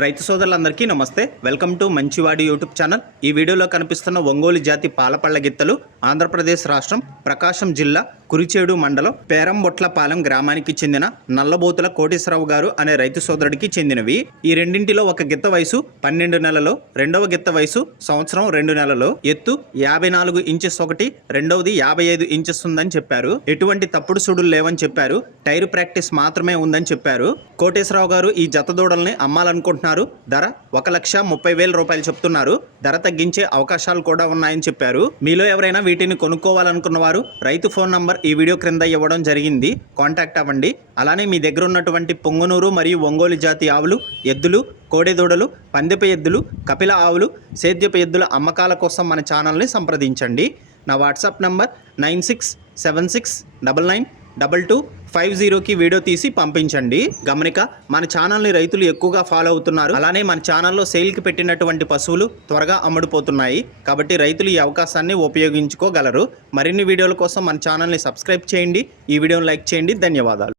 రైతు సోదరులందరికీ నమస్తే. వెల్కమ్ టు మంచివాడి యూట్యూబ్ ఛానల్. ఈ వీడియోలో కనిపిస్తున్న ఒంగోలు జాతి పాలపళ్ళ గిత్తలు ఆంధ్రప్రదేశ్ రాష్ట్రం ప్రకాశం జిల్లా కురిచేడు మండలం పేరంబొట్లపాలెం గ్రామానికి చెందిన నల్లబోతుల కోటేశ్వరరావు గారు అనే రైతు సోదరుడికి చెందినవి. ఈ రెండింటిలో ఒక గిత్త వయసు 12 నెలలు, రెండవ గిత్త వయసు సంవత్సరం 2 నెలలు, ఎత్తు 54 ఇంచెస్ ఒకటి, రెండవది 55 ఇంచెస్ ఉందని చెప్పారు. ఎటువంటి తప్పుడు సుడులు లేవని చెప్పారు. టైర్ ప్రాక్టీస్ మాత్రమే ఉందని చెప్పారు. కోటేశ్వరరావు గారు ఈ జత దూడల్ని అమ్మాలనుకుంటున్నారు. ధర 1,30,000 రూపాయలు చెప్తున్నారు. ధర తగ్గించే అవకాశాలు కూడా ఉన్నాయని చెప్పారు. మీలో ఎవరైనా వీటిని కొనుక్కోవాలనుకున్న వారు రైతు ఫోన్ నంబర్ ఈ వీడియో క్రింద ఇవ్వడం జరిగింది. కాంటాక్ట్ అవ్వండి. అలానే మీ దగ్గర ఉన్నటువంటి పొంగనూరు మరియు ఒంగోలు జాతి ఆవులు, ఎద్దులు, కోడెదూడలు, పందెపు ఎద్దులు, కపిల ఆవులు, సేద్యపు ఎద్దుల అమ్మకాల కోసం మన ఛానల్ని సంప్రదించండి. నా వాట్సాప్ నంబర్ 9676999250కి వీడియో తీసి పంపించండి. గమనిక, మన ఛానల్ని రైతులు ఎక్కువగా ఫాలో అవుతున్నారు. అలానే మన ఛానల్లో సేల్కి పెట్టినటువంటి పశువులు త్వరగా అమ్ముడుపోతున్నాయి. కాబట్టి రైతులు ఈ అవకాశాన్ని ఉపయోగించుకోగలరు. మరిన్ని వీడియోల కోసం మన ఛానల్ని సబ్స్క్రైబ్ చేయండి. ఈ వీడియోని లైక్ చేయండి. ధన్యవాదాలు.